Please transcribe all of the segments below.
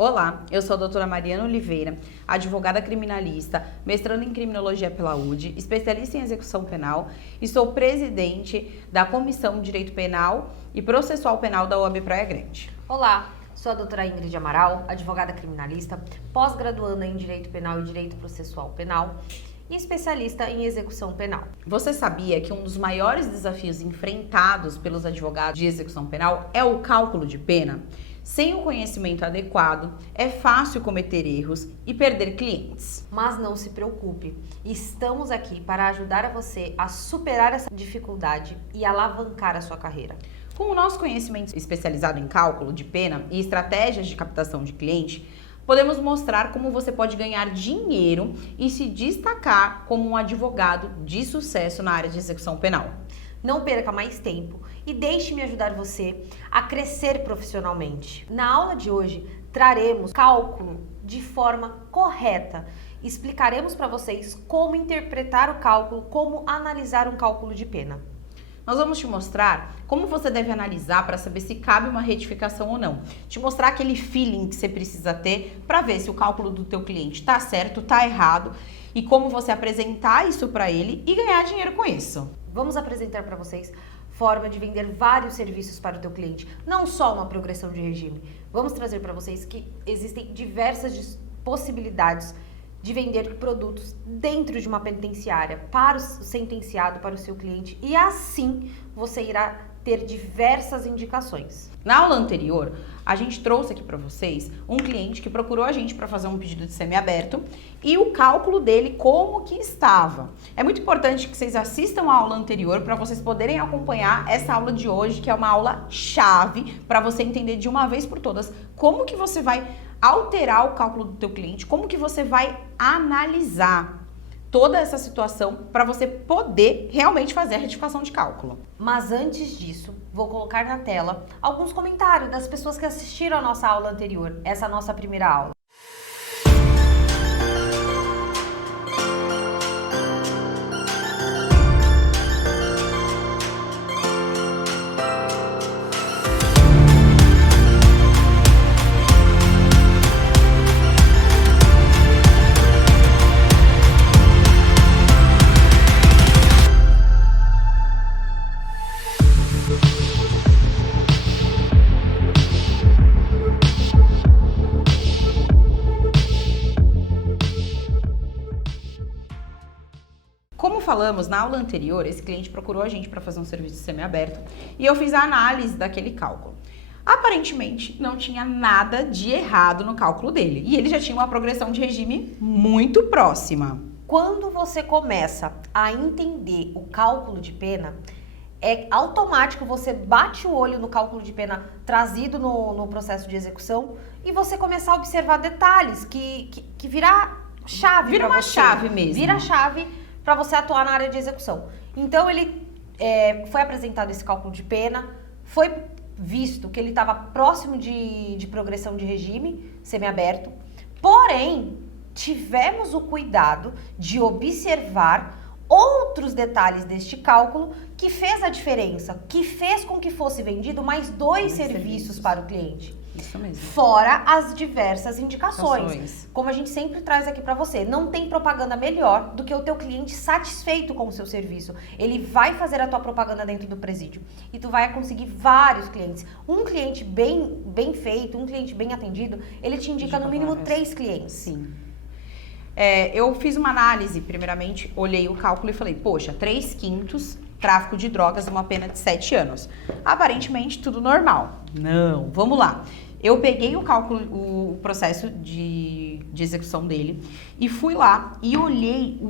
Olá, eu sou a doutora Mariana Oliveira, advogada criminalista, mestrando em criminologia pela UD, especialista em execução penal e sou presidente da Comissão de Direito Penal e Processual Penal da UAB Praia Grande. Olá, sou a doutora Ingrid Amaral, advogada criminalista, pós-graduanda em Direito Penal e Direito Processual Penal e especialista em execução penal. Você sabia que um dos maiores desafios enfrentados pelos advogados de execução penal é o cálculo de pena? Sem o conhecimento adequado, é fácil cometer erros e perder clientes. Mas não se preocupe, estamos aqui para ajudar a você a superar essa dificuldade e alavancar a sua carreira. Com o nosso conhecimento especializado em cálculo de pena e estratégias de captação de cliente, podemos mostrar como você pode ganhar dinheiro e se destacar como um advogado de sucesso na área de execução penal. Não perca mais tempo e deixe-me ajudar você a crescer profissionalmente. Na aula de hoje, traremos cálculo de forma correta. Explicaremos para vocês como interpretar o cálculo, como analisar um cálculo de pena. Nós vamos te mostrar como você deve analisar para saber se cabe uma retificação ou não. Te mostrar aquele feeling que você precisa ter para ver se o cálculo do teu cliente está certo, está errado e como você apresentar isso para ele e ganhar dinheiro com isso. Vamos apresentar para vocês forma de vender vários serviços para o teu cliente, não só uma progressão de regime. Vamos trazer para vocês que existem diversas possibilidades de vender produtos dentro de uma penitenciária para o sentenciado, para o seu cliente, e assim você irá ter diversas indicações. Na aula anterior, a gente trouxe aqui para vocês um cliente que procurou a gente para fazer um pedido de semiaberto e o cálculo dele como que estava. É muito importante que vocês assistam a aula anterior para vocês poderem acompanhar essa aula de hoje, que é uma aula chave para você entender de uma vez por todas como que você vai alterar o cálculo do teu cliente, como que você vai analisar toda essa situação para você poder realmente fazer a retificação de cálculo. Mas antes disso, vou colocar na tela alguns comentários das pessoas que assistiram a nossa aula anterior, essa nossa primeira aula. Como falamos na aula anterior, esse cliente procurou a gente para fazer um serviço semiaberto e eu fiz a análise daquele cálculo. Aparentemente, não tinha nada de errado no cálculo dele e ele já tinha uma progressão de regime muito próxima. Quando você começa a entender o cálculo de pena, é automático, você bate o olho no cálculo de pena trazido no processo de execução e você começar a observar detalhes que vira chave. Vira uma chave mesmo. Vira chave para você atuar na área de execução. Então, ele foi apresentado esse cálculo de pena, foi visto que ele estava próximo de progressão de regime semiaberto, porém, tivemos o cuidado de observar outros detalhes deste cálculo que fez a diferença, que fez com que fosse vendido mais dois serviços para o cliente. Isso mesmo. Fora as diversas indicações. Como a gente sempre traz aqui para você, não tem propaganda melhor do que o teu cliente satisfeito com o seu serviço. Ele vai fazer a tua propaganda dentro do presídio e tu vai conseguir vários clientes. Um cliente bem feito, um cliente bem atendido, ele te indica no mínimo 3 clientes. Sim. Eu fiz uma análise, primeiramente, olhei o cálculo e falei, poxa, 3/5 tráfico de drogas, uma pena de 7 anos. Aparentemente, tudo normal. Não, vamos lá. Eu peguei o cálculo, o processo de execução dele e fui lá e olhei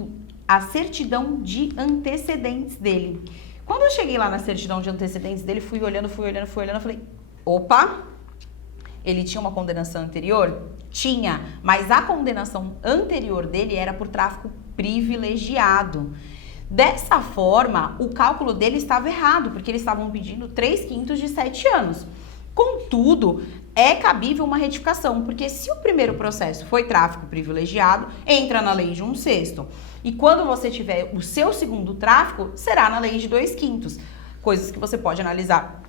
a certidão de antecedentes dele. Quando eu cheguei lá na certidão de antecedentes dele, fui olhando, falei, opa, ele tinha uma condenação anterior? Tinha, mas a condenação anterior dele era por tráfico privilegiado. Dessa forma, o cálculo dele estava errado, porque eles estavam pedindo 3/5 de 7 anos. Contudo, é cabível uma retificação, porque se o primeiro processo foi tráfico privilegiado, entra na lei de 1/6. E quando você tiver o seu segundo tráfico, será na lei de 2/5. Coisas que você pode analisar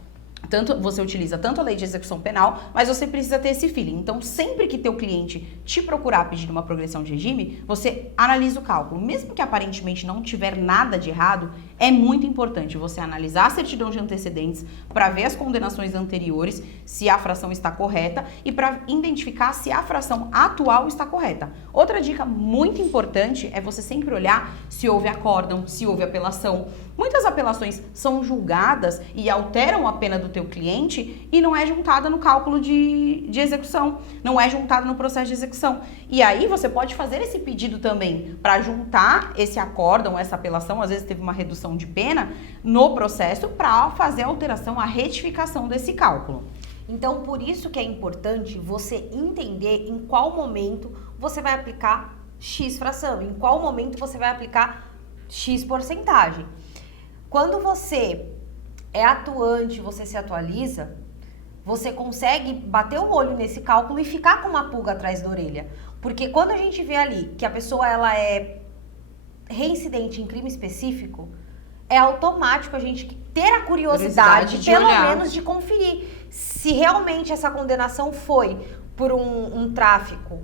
Você utiliza tanto a lei de execução penal, mas você precisa ter esse feeling. Então, sempre que teu cliente te procurar pedindo uma progressão de regime, você analisa o cálculo. Mesmo que aparentemente não tiver nada de errado, é muito importante você analisar a certidão de antecedentes para ver as condenações anteriores, se a fração está correta e para identificar se a fração atual está correta. Outra dica muito importante é você sempre olhar se houve acórdão, se houve apelação. Muitas apelações são julgadas e alteram a pena do teu cliente e não é juntada no cálculo de execução, não é juntada no processo de execução. E aí você pode fazer esse pedido também para juntar esse acórdão, essa apelação, às vezes teve uma redução de pena no processo para fazer a alteração, a retificação desse cálculo. Então, por isso que é importante você entender em qual momento você vai aplicar X fração, em qual momento você vai aplicar X porcentagem. Quando você é atuante, você se atualiza, você consegue bater o olho nesse cálculo e ficar com uma pulga atrás da orelha. Porque quando a gente vê ali que a pessoa ela é reincidente em crime específico, é automático a gente ter a curiosidade pelo menos de conferir se realmente essa condenação foi por um tráfico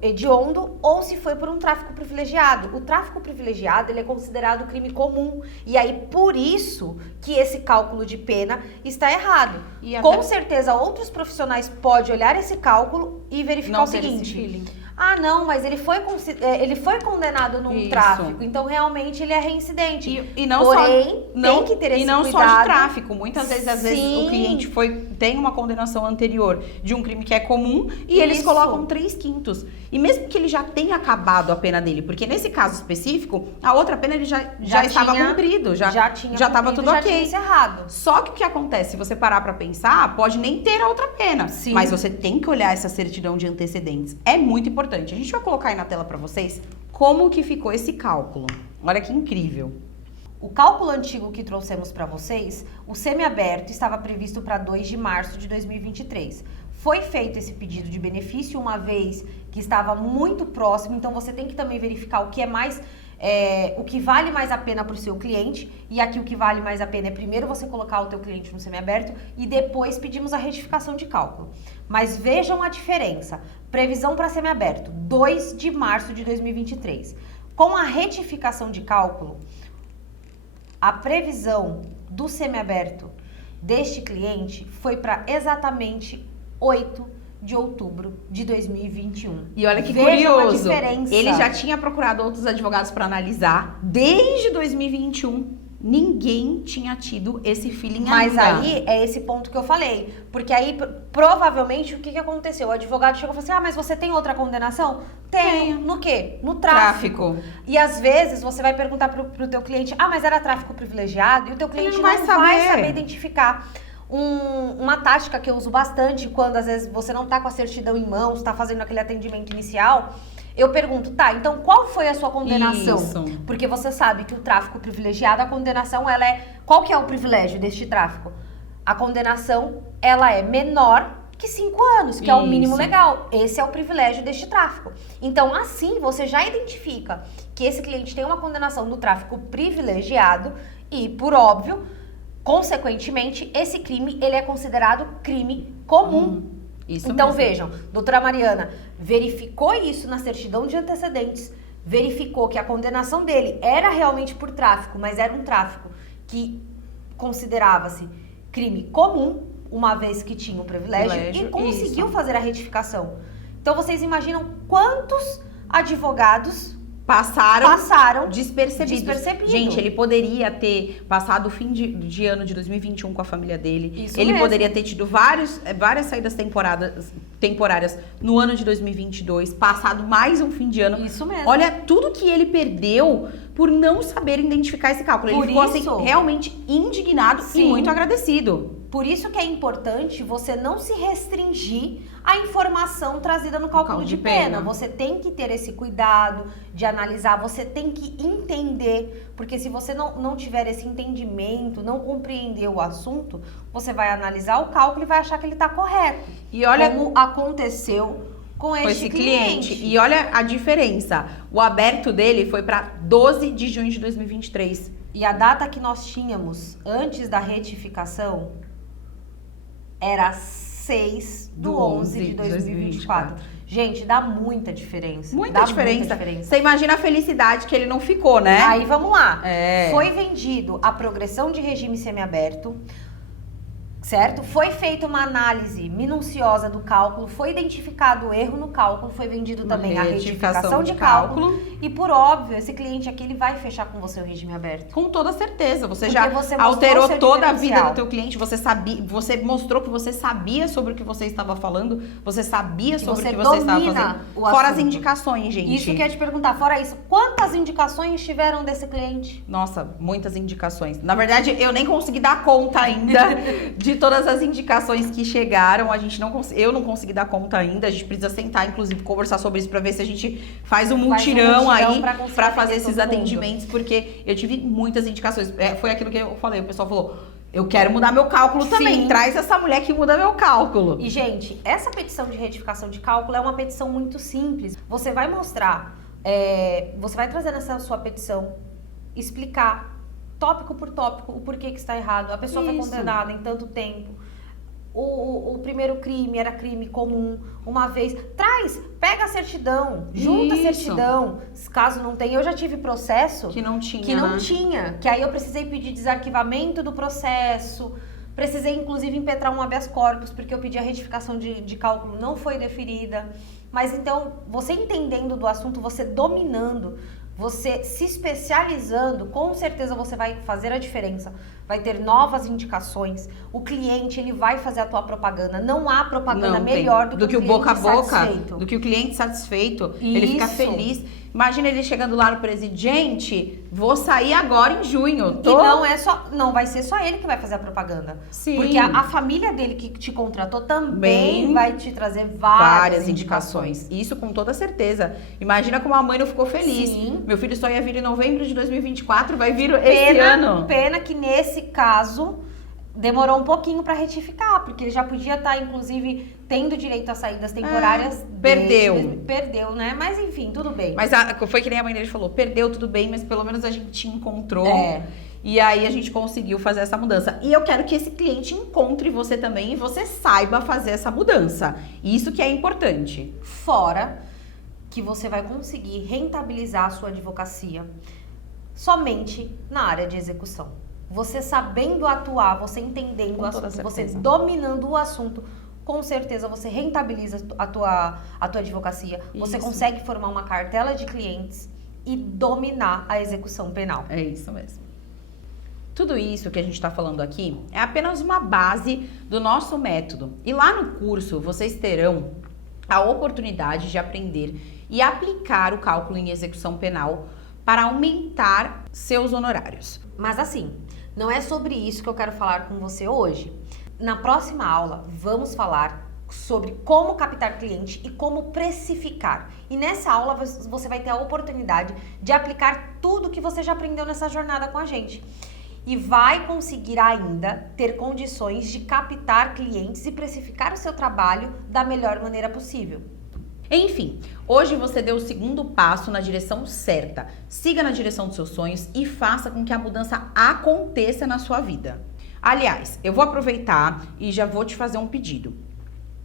hediondo ou se foi por um tráfico privilegiado. O tráfico privilegiado ele é considerado crime comum e aí por isso que esse cálculo de pena está errado. Com certeza outros profissionais podem olhar esse cálculo e verificar o seguinte: ah, não, mas ele foi condenado num tráfico, então realmente ele é reincidente. E não Porém, só, tem que ter esse cuidado. E não só de tráfico. Muitas vezes, o cliente tem uma condenação anterior de um crime que é comum e eles colocam 3/5. E mesmo que ele já tenha acabado a pena dele, porque nesse caso específico, a outra pena ele já estava cumprido, já estava tudo ok. Tinha encerrado. Só que o que acontece, se você parar pra pensar, pode nem ter a outra pena. Sim. Mas você tem que olhar essa certidão de antecedentes. É muito importante. A gente vai colocar aí na tela para vocês como que ficou esse cálculo. Olha que incrível. O cálculo antigo que trouxemos para vocês, o semiaberto estava previsto para 2 de março de 2023. Foi feito esse pedido de benefício uma vez que estava muito próximo, então você tem que também verificar o que é mais... o que vale mais a pena para o seu cliente, e aqui o que vale mais a pena é primeiro você colocar o teu cliente no semiaberto e depois pedimos a retificação de cálculo. Mas vejam a diferença. Previsão para semiaberto, 2 de março de 2023. Com a retificação de cálculo, a previsão do semiaberto deste cliente foi para exatamente 8 de outubro de 2021. E olha que Vejam curioso, a diferença. ele já tinha procurado outros advogados para analisar desde 2021. Ninguém tinha tido esse feeling Mas ainda. aí é esse ponto que eu falei. Porque aí, provavelmente, o que aconteceu? O advogado chegou e falou assim, mas você tem outra condenação? Tenho. No quê? No tráfico. E às vezes você vai perguntar pro teu cliente, mas era tráfico privilegiado? E o teu cliente não vai saber identificar. Uma tática que eu uso bastante quando às vezes você não tá com a certidão em mãos, tá fazendo aquele atendimento inicial, eu pergunto, então qual foi a sua condenação? Isso. Porque você sabe que o tráfico privilegiado, a condenação, ela é... Qual que é o privilégio deste tráfico? A condenação, ela é menor que 5 anos, que é o mínimo legal. Esse é o privilégio deste tráfico. Então, assim, você já identifica que esse cliente tem uma condenação no tráfico privilegiado e, por óbvio, consequentemente, esse crime, ele é considerado crime comum. Isso então, mesmo. vejam, doutora Mariana verificou isso na certidão de antecedentes, verificou que a condenação dele era realmente por tráfico, mas era um tráfico que considerava-se crime comum, uma vez que tinha um privilégio e conseguiu fazer a retificação. Então, vocês imaginam quantos advogados passaram despercebidos. Gente, ele poderia ter passado o fim de ano de 2021 com a família dele. Isso ele mesmo. poderia ter tido várias saídas temporárias no ano de 2022, passado mais um fim de ano. Isso mesmo. Olha tudo que ele perdeu por não saber identificar esse cálculo. Ele ficou assim, realmente indignado e muito agradecido. Por isso que é importante você não se restringir à informação trazida no cálculo de pena. Você tem que ter esse cuidado de analisar, você tem que entender, porque se você não tiver esse entendimento, não compreender o assunto, você vai analisar o cálculo e vai achar que ele está correto. E olha como aconteceu com esse cliente. E olha a diferença. O aberto dele foi para 12 de junho de 2023. E a data que nós tínhamos antes da retificação era 6/11/2024. Gente, dá muita diferença. Muita diferença. Você imagina a felicidade que ele não ficou, né? Aí vamos lá. Foi vendido a progressão de regime semiaberto, certo? Foi feita uma análise minuciosa do cálculo, foi identificado o erro no cálculo, foi vendido também a retificação de cálculo. E por óbvio, esse cliente aqui ele vai fechar com você o regime aberto. Com toda certeza. Você Porque já você alterou mostrou o seu toda a vida diferencial. do teu cliente, você mostrou que você sabia sobre o que você estava falando, você sabia Que sobre você o que você estava domina fazendo. o Fora as assunto. indicações, gente. Isso que eu ia te perguntar, fora isso, quantas indicações tiveram desse cliente? Nossa, muitas indicações. Na verdade, eu nem consegui dar conta ainda de todas as indicações que chegaram. Eu não consegui dar conta ainda. A gente precisa sentar, inclusive, conversar sobre isso para ver se a gente faz um mutirão aí para fazer esses atendimentos, porque eu tive muitas indicações. Foi aquilo que eu falei, o pessoal falou: eu quero mudar meu cálculo também. Sim. Traz essa mulher que muda meu cálculo. E, gente, essa petição de retificação de cálculo é uma petição muito simples. Você vai mostrar, você vai trazer nessa sua petição, explicar tópico por tópico o porquê que está errado. A pessoa foi Isso. condenada em tanto tempo. O primeiro crime era crime comum, uma vez. Pega a certidão, junta a Isso. certidão. Caso não tenha, eu já tive processo Que não tinha. que aí eu precisei pedir desarquivamento do processo, precisei inclusive impetrar um habeas corpus, porque eu pedi a retificação de cálculo, não foi deferida. Mas então, você entendendo do assunto, você dominando, você se especializando, com certeza você vai fazer a diferença. Vai ter novas indicações. O cliente, ele vai fazer a tua propaganda. Não há propaganda melhor do que o boca a cliente boca, satisfeito. do que o cliente satisfeito. Ele fica Isso. feliz. Imagina ele chegando lá no presidente, vou sair agora em junho. E não vai ser só ele que vai fazer a propaganda. Sim. Porque a família dele que te contratou também Bem, vai te trazer várias indicações. Isso com toda certeza. Imagina como a mãe não ficou feliz. Sim. Meu filho só ia vir em novembro de 2024, vai vir esse ano. Pena que nesse caso demorou um pouquinho para retificar, porque ele já podia estar, inclusive, tendo direito a saídas temporárias. Perdeu, né? Mas enfim, tudo bem. Mas foi que nem a mãe dele falou, perdeu, tudo bem, mas pelo menos a gente encontrou. E aí a gente conseguiu fazer essa mudança. E eu quero que esse cliente encontre você também e você saiba fazer essa mudança. Isso que é importante. Fora que você vai conseguir rentabilizar a sua advocacia somente na área de execução. Você sabendo atuar, você entendendo o assunto, você dominando o assunto, com certeza você rentabiliza a tua advocacia. Você consegue formar uma cartela de clientes e dominar a execução penal. É isso mesmo. Tudo isso que a gente está falando aqui é apenas uma base do nosso método. E lá no curso vocês terão a oportunidade de aprender e aplicar o cálculo em execução penal para aumentar seus honorários. Mas assim, não é sobre isso que eu quero falar com você hoje. Na próxima aula, vamos falar sobre como captar cliente e como precificar. E nessa aula você vai ter a oportunidade de aplicar tudo que você já aprendeu nessa jornada com a gente. E vai conseguir ainda ter condições de captar clientes e precificar o seu trabalho da melhor maneira possível. Enfim, hoje você deu o segundo passo na direção certa. Siga na direção dos seus sonhos e faça com que a mudança aconteça na sua vida. Aliás, eu vou aproveitar e já vou te fazer um pedido.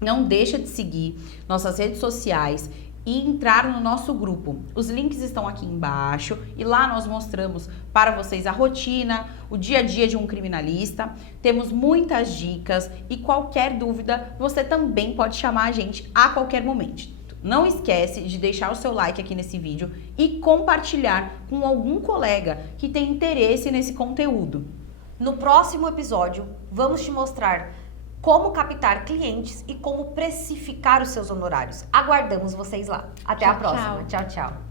Não deixa de seguir nossas redes sociais e entrar no nosso grupo. Os links estão aqui embaixo e lá nós mostramos para vocês a rotina, o dia a dia de um criminalista. Temos muitas dicas e qualquer dúvida você também pode chamar a gente a qualquer momento. Não esquece de deixar o seu like aqui nesse vídeo e compartilhar com algum colega que tem interesse nesse conteúdo. No próximo episódio, vamos te mostrar como captar clientes e como precificar os seus honorários. Aguardamos vocês lá. Até a próxima. Tchau, tchau.